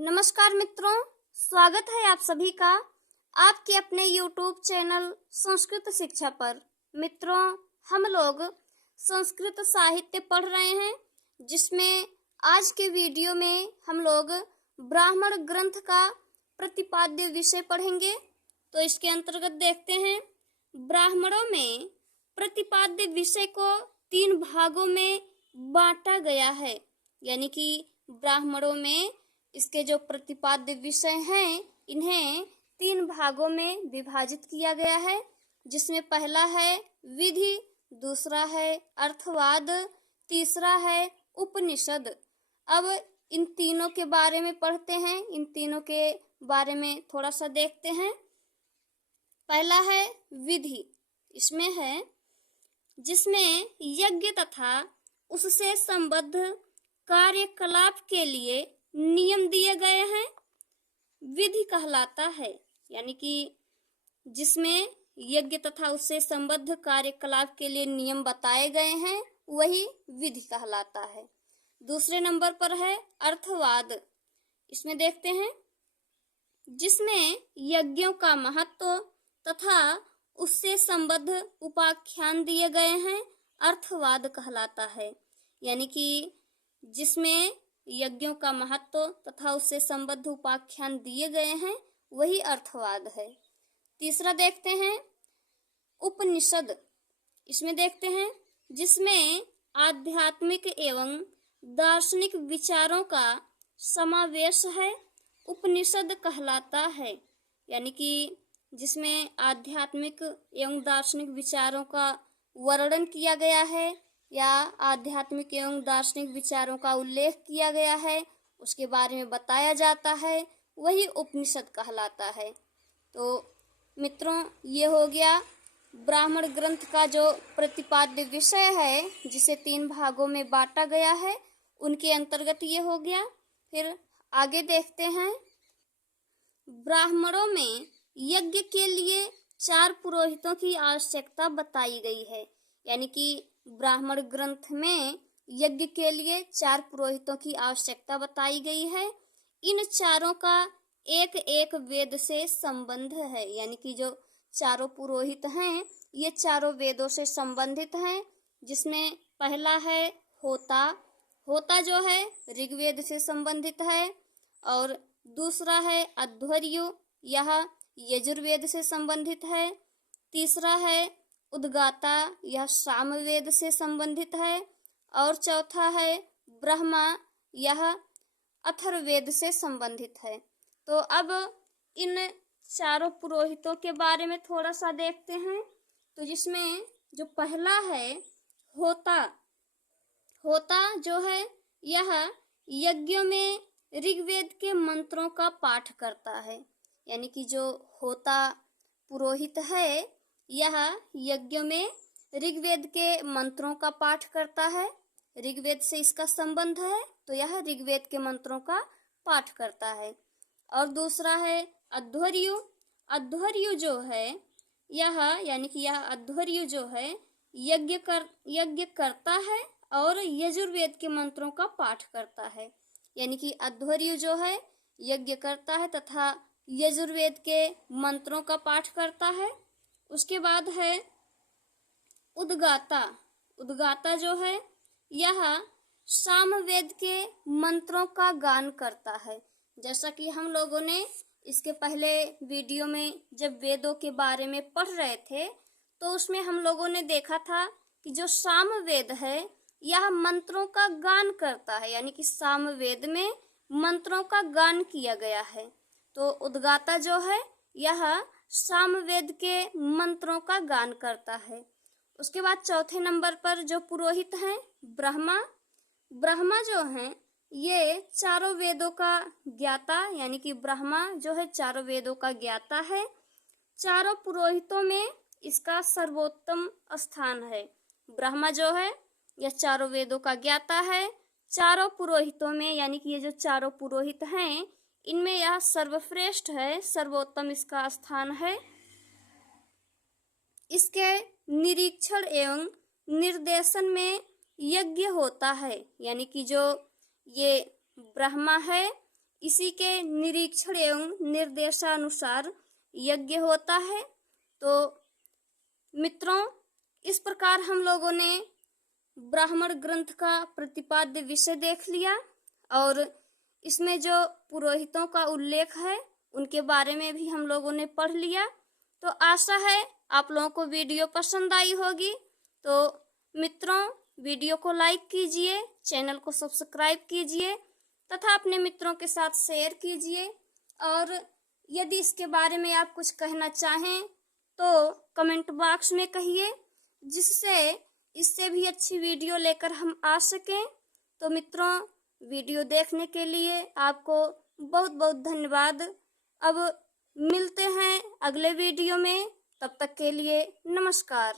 नमस्कार मित्रों, स्वागत है आप सभी का आपके अपने YouTube चैनल संस्कृत शिक्षा पर। मित्रों, हम लोग संस्कृत साहित्य पढ़ रहे हैं, जिसमें आज के वीडियो में हम लोग ब्राह्मण ग्रंथ का प्रतिपाद्य विषय पढ़ेंगे। तो इसके अंतर्गत देखते हैं, ब्राह्मणों में प्रतिपाद्य विषय को 3 भागों में बांटा गया है। यानी कि ब्राह्मणों में इसके जो प्रतिपाद्य विषय हैं, इन्हें 3 भागों में विभाजित किया गया है, जिसमें पहला है विधि, दूसरा है अर्थवाद, तीसरा है उपनिषद। अब इन तीनों के बारे में पढ़ते हैं, इन तीनों के बारे में थोड़ा सा देखते हैं। पहला है विधि, इसमें है जिसमें यज्ञ तथा उससे संबद्ध कार्यकलाप के लिए नियम दिए गए हैं, विधि कहलाता है। यानी कि जिसमें यज्ञ तथा उससे संबद्ध कार्यकलाप के लिए नियम बताए गए हैं, वही विधि कहलाता है। दूसरे नंबर पर है अर्थवाद। इसमें देखते हैं, जिसमें यज्ञों का महत्व तथा उससे संबद्ध उपाख्यान दिए गए हैं, अर्थवाद कहलाता है। यानी कि जिसमें यज्ञों का महत्व तथा उससे संबद्ध उपाख्यान दिए गए हैं, वही अर्थवाद है। तीसरा देखते हैं उपनिषद। इसमें देखते हैं, जिसमें आध्यात्मिक एवं दार्शनिक विचारों का समावेश है, उपनिषद कहलाता है। यानी कि जिसमें आध्यात्मिक एवं दार्शनिक विचारों का वर्णन किया गया है या आध्यात्मिक एवं दार्शनिक विचारों का उल्लेख किया गया है, उसके बारे में बताया जाता है, वही उपनिषद कहलाता है। तो मित्रों, ये हो गया ब्राह्मण ग्रंथ का जो प्रतिपाद्य विषय है, जिसे 3 भागों में बांटा गया है, उनके अंतर्गत ये हो गया। फिर आगे देखते हैं, ब्राह्मणों में यज्ञ के लिए 4 पुरोहितों की आवश्यकता बताई गई है। यानी कि ब्राह्मण ग्रंथ में यज्ञ के लिए 4 पुरोहितों की आवश्यकता बताई गई है। इन चारों का एक एक वेद से संबंध है। यानी कि जो चारों पुरोहित हैं, ये चारों वेदों से संबंधित हैं। जिसमें पहला है होता। होता जो है ऋग्वेद से संबंधित है। और दूसरा है अध्वर्यु, यह यजुर्वेद से संबंधित है। तीसरा है उद्गाता, यह सामवेद से संबंधित है। और चौथा है ब्रह्मा, यह अथर्ववेद से संबंधित है। तो अब इन चारों पुरोहितों के बारे में थोड़ा सा देखते हैं। तो जिसमें जो पहला है होता। होता जो है, यह यज्ञों में ऋग्वेद के मंत्रों का पाठ करता है। यानी कि जो होता पुरोहित है, यह यज्ञ में ऋग्वेद के मंत्रों का पाठ करता है। ऋग्वेद से इसका संबंध है, तो यह ऋग्वेद के मंत्रों का पाठ करता है। और दूसरा है अध्वर्यु। अध्वर्यु जो है, यह यानी कि यह अध्वर्यु जो है यज्ञ करता है और यजुर्वेद के मंत्रों का पाठ करता है। यानी कि अध्वर्यु जो है यज्ञ करता है तथा यजुर्वेद के मंत्रों का पाठ करता है। उसके बाद है उद्गाता। उद्गाता जो है, यह सामवेद के मंत्रों का गान करता है। जैसा कि हम लोगों ने इसके पहले वीडियो में जब वेदों के बारे में पढ़ रहे थे, तो उसमें हम लोगों ने देखा था कि जो सामवेद है, यह मंत्रों का गान करता है। यानी कि सामवेद में मंत्रों का गान किया गया है। तो उद्गाता जो है, यह सामवेद के मंत्रों का गान करता है। उसके बाद चौथे नंबर पर जो पुरोहित हैं, ब्रह्मा। ब्रह्मा जो हैं, ये चारों वेदों का ज्ञाता, यानी कि ब्रह्मा जो है चारों वेदों का ज्ञाता है। चारों पुरोहितों में इसका सर्वोत्तम स्थान है। ब्रह्मा जो है, यह चारों वेदों का ज्ञाता है। चारों पुरोहितों में, यानी कि ये जो चारों पुरोहित हैं, इनमें यह सर्वश्रेष्ठ है, सर्वोत्तम इसका स्थान है। इसके निरीक्षण एवं निर्देशन में यज्ञ होता है। यानी कि जो ये ब्रह्मा है, इसी के निरीक्षण एवं निर्देशानुसार यज्ञ होता है। तो मित्रों, इस प्रकार हम लोगों ने ब्राह्मण ग्रंथ का प्रतिपाद्य विषय देख लिया और इसमें जो पुरोहितों का उल्लेख है उनके बारे में भी हम लोगों ने पढ़ लिया। तो आशा है आप लोगों को वीडियो पसंद आई होगी। तो मित्रों, वीडियो को लाइक कीजिए, चैनल को सब्सक्राइब कीजिए तथा अपने मित्रों के साथ शेयर कीजिए। और यदि इसके बारे में आप कुछ कहना चाहें तो कमेंट बॉक्स में कहिए, जिससे इससे भी अच्छी वीडियो लेकर हम आ सकें। तो मित्रों, वीडियो देखने के लिए आपको बहुत बहुत धन्यवाद। अब मिलते हैं अगले वीडियो में, तब तक के लिए नमस्कार।